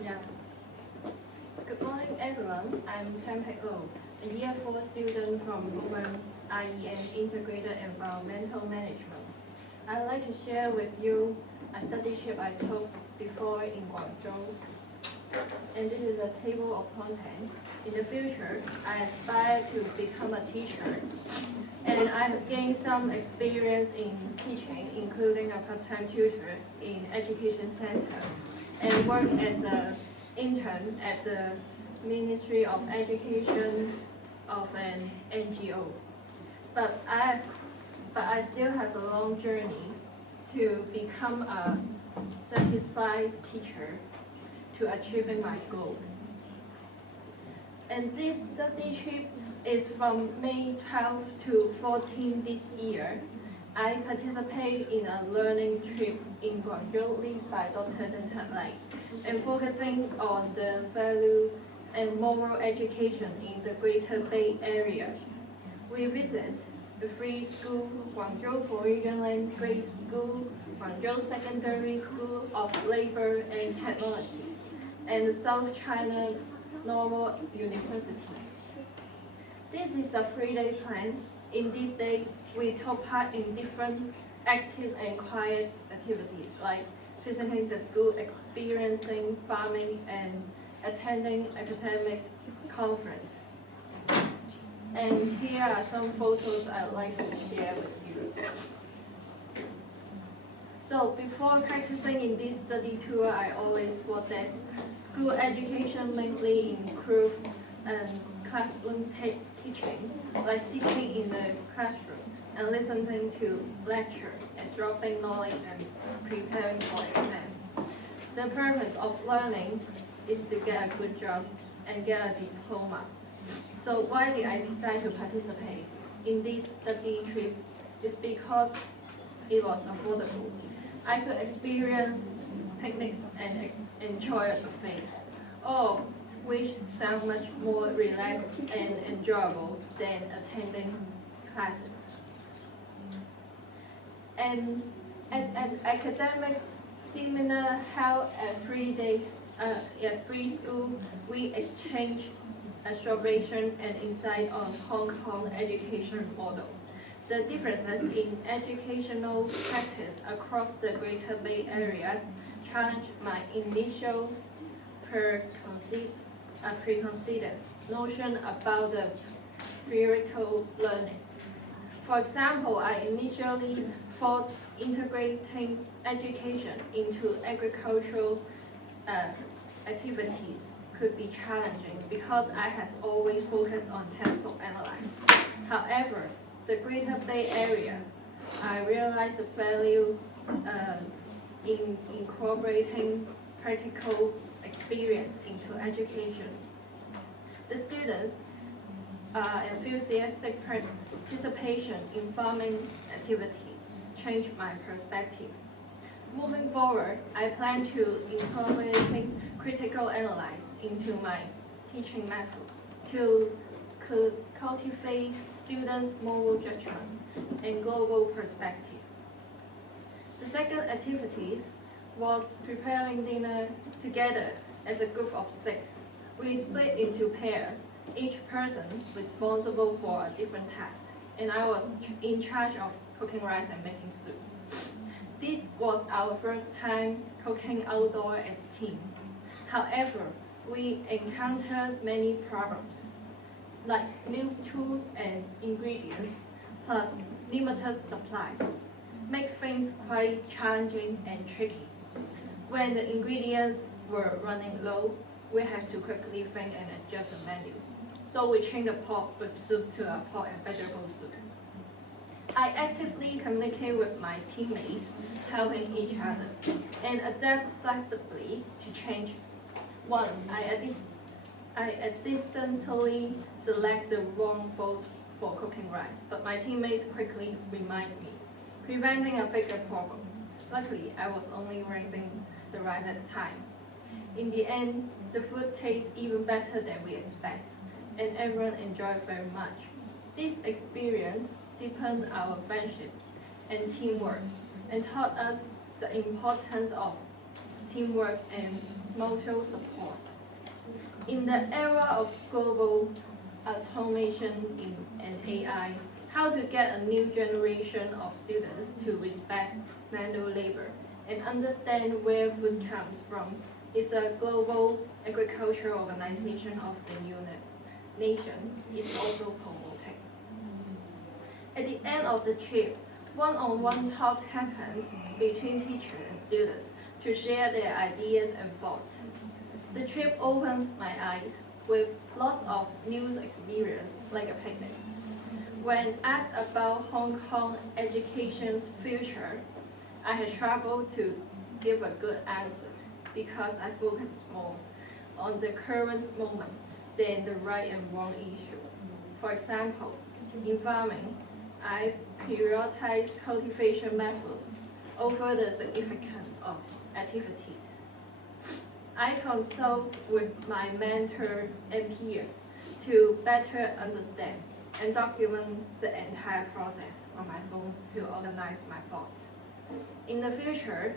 Yeah. Good morning, everyone. I'm Lo, a Year 4 student from program IEN Integrated Environmental Management. I'd like to share with you a study trip I took before in Guangzhou. And this is a table of contents. In the future, I aspire to become a teacher. And I have gained some experience in teaching, including a part-time tutor in education center, and worked as an intern at the Ministry of Education of an NGO. But I still have a long journey to become a satisfied teacher to achieving my goal. And this study trip is from May 12 to 14 this year. I participate in a learning trip in Guangzhou led by Dr. Deng Lai, and focusing on the value and moral education in the Greater Bay Area. We visit the Free School, Guangzhou Foreign Land Grade School, Guangzhou Secondary School of Labor and Technology, and the South China Normal University. This is a 3-day plan. In this day, we took part in different active and quiet activities like visiting the school, experiencing farming, and attending academic conference. And here are some photos I'd like to share with you. So before practicing in this study tour, I always thought that school education mainly includes classroom teaching, like sitting in the classroom and listening to lecture, absorbing knowledge and preparing for exam. The purpose of learning is to get a good job and get a diploma. So why did I decide to participate in this study trip? It's because it was affordable. I could experience picnics and enjoy a buffet, all of which sound much more relaxed and enjoyable than attending classes. And at academic seminar held at 3 days at Free School, we exchange observation and insight on Hong Kong education model. The differences in educational practice across the Greater Bay Areas challenged my initial preconceived notion about the theoretical learning. For example, I initially thought integrating education into agricultural activities could be challenging because I had always focused on textbook analysis. However, the Greater Bay Area, I realized the value in incorporating practical experience into education. The students' enthusiastic participation in farming activities changed my perspective. Moving forward, I plan to incorporate critical analysis into my teaching method to cultivate students' moral judgment and global perspective. The second activity was preparing dinner together as a group of 6. We split into pairs, each person responsible for a different task, and I was in charge of cooking rice and making soup. This was our first time cooking outdoor as a team. However, we encountered many problems, like new tools and ingredients, plus limited supplies, make things quite challenging and tricky. When the ingredients were running low, we had to quickly think and adjust the menu. So we changed the pork with soup to a pork and vegetable soup. I actively communicate with my teammates, helping each other, and adapt flexibly to change. Once I accidentally select the wrong bowl for cooking rice, but my teammates quickly remind me, preventing a bigger problem. Luckily, I was only rinsing the rice at the time. In the end, the food tastes even better than we expect, and everyone enjoyed very much. This experience deepened our friendship and teamwork, and taught us the importance of teamwork and mutual support. In the era of global automation and AI, how to get a new generation of students to respect manual labor and understand where food comes from is a global agricultural organization of the nation is also promoting. At the end of the trip, one-on-one talk happens between teacher and students to share their ideas and thoughts. The trip opens my eyes with lots of news experience like a picnic. When asked about Hong Kong education's future, I had trouble to give a good answer because I focus more on the current moment than the right and wrong issue. For example, in farming, I prioritize cultivation method over the significance of activities. I consult with my mentor and peers to better understand and document the entire process on my phone to organize my thoughts. In the future,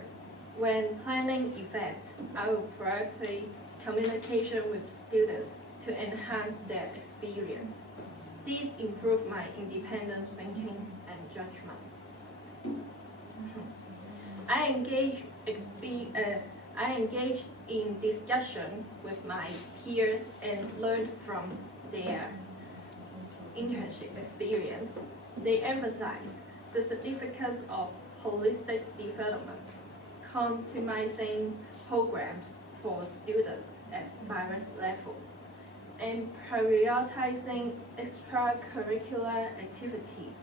when planning events, I will prioritize communication with students to enhance their experience. These improve my independent thinking and judgment. I engage in discussion with my peers and learn from their internship experience. They emphasize the significance of holistic development, customizing programs for students at various levels, and prioritizing extracurricular activities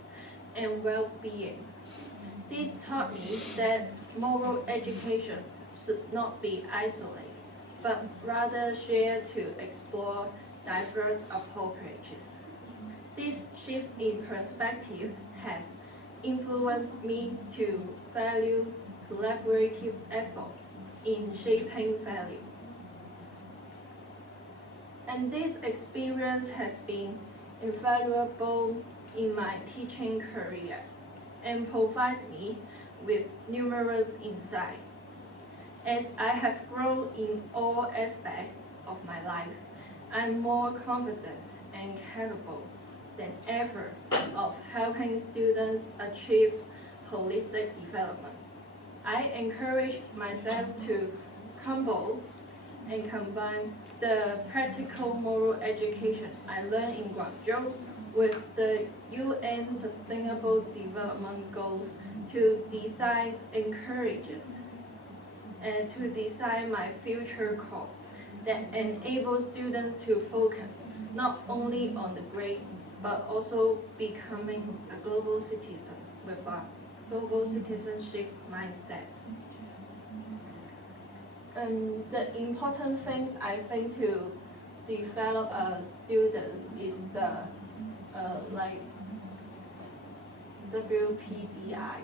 and well-being. This taught me that moral education should not be isolated, but rather shared to explore diverse approaches. This shift in perspective has influenced me to value collaborative effort in shaping value. And this experience has been invaluable in my teaching career and provides me with numerous insights. As I have grown in all aspects of my life, I'm more confident and capable than ever of helping students achieve holistic development. I encourage myself to combo and combine the practical moral education I learned in Guangzhou with the UN Sustainable Development Goals to design my future course that enable students to focus not only on the grade but also becoming a global citizen with a global citizenship mindset. And the important things I think to develop students is the like WPDI.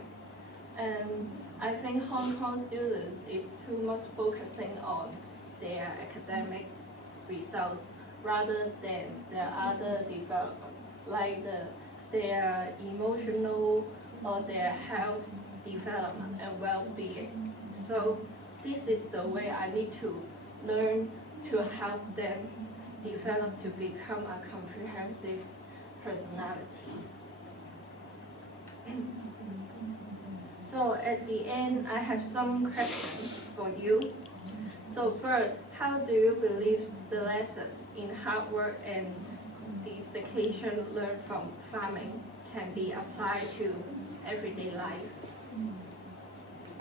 And I think Hong Kong students is too much focusing on their academic results rather than their other development, like their emotional or their health development and well-being. So this is the way I need to learn to help them develop to become a comprehensive personality. So at the end, I have some questions for you. So first, how do you believe the lesson in hard work and dedication learned from farming can be applied to everyday life?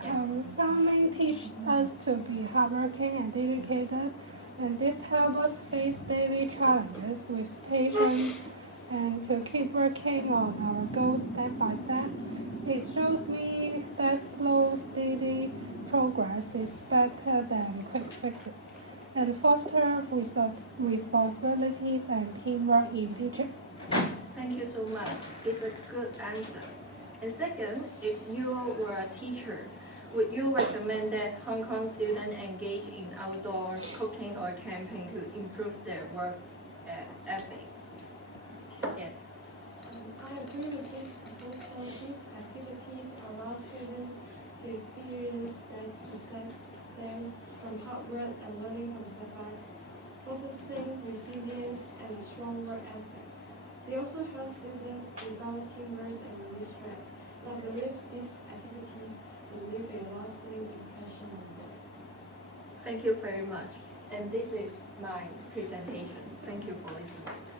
Yes. Farming teaches us to be hardworking and dedicated, and this helps us face daily challenges with patience and to keep working on our goals step by step. It shows me that slow, steady progress is better than quick fixes and foster responsibilities and teamwork in teaching. Thank you so much. It's a good answer. And second, if you were a teacher, would you recommend that Hong Kong students engage in outdoor cooking or camping to improve their work ethic? Yes. I agree with this proposal. These activities allow students to experience that success stems from hard work and learning from setbacks, fostering resilience and a strong work ethic. They also help students develop teamwork and release stress. I believe these activities will leave a lasting impression on them. Thank you very much. And this is my presentation. Thank you for listening.